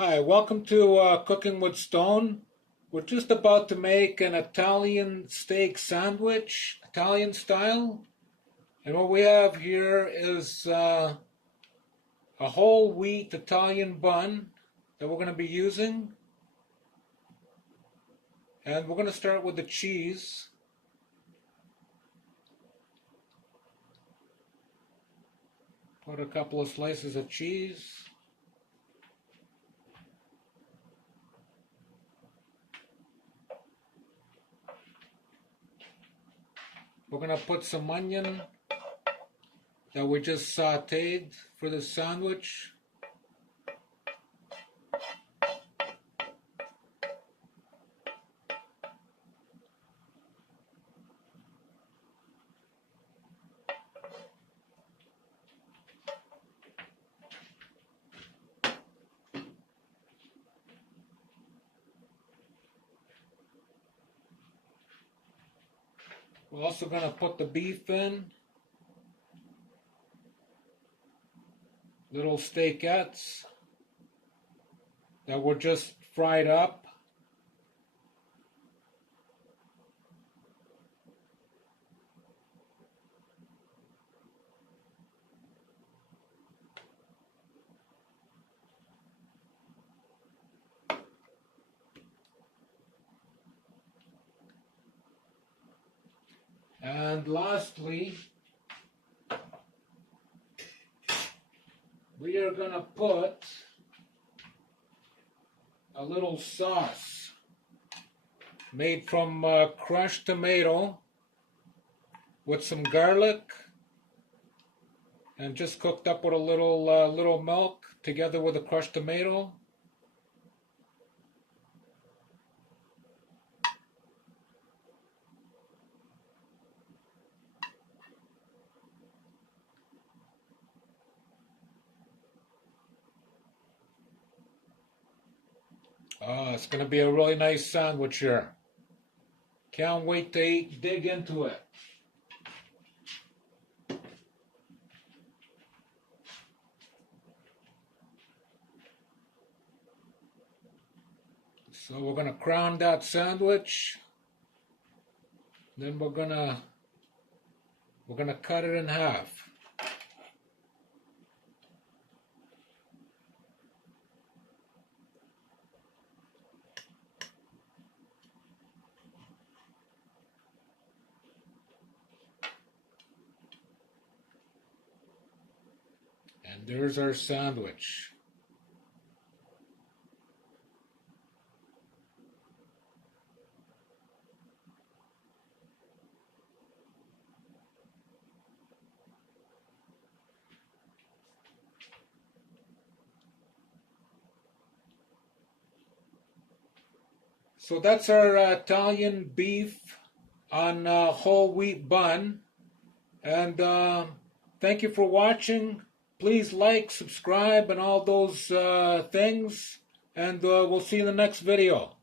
Hi, welcome to Cooking with Stone. We're just about to make an Italian steak sandwich, Italian style. And what we have here is a whole wheat Italian bun that we're going to be using. And we're going to start with the cheese. Put a couple of slices of cheese. We're going to put some onion that we just sauteed for the sandwich. We're also going to put the beef in. Little steakettes that were just fried up. And lastly, we are going to put a little sauce made from crushed tomato with some garlic and just cooked up with a little milk together with the crushed tomato. It's going to be a really nice sandwich here. Can't wait to dig into it. So we're going to crown that sandwich. Then we're going to cut it in half. And there's our sandwich. So that's our Italian beef on whole wheat bun. And thank you for watching. Please like, subscribe, and all those things. And we'll see you in the next video.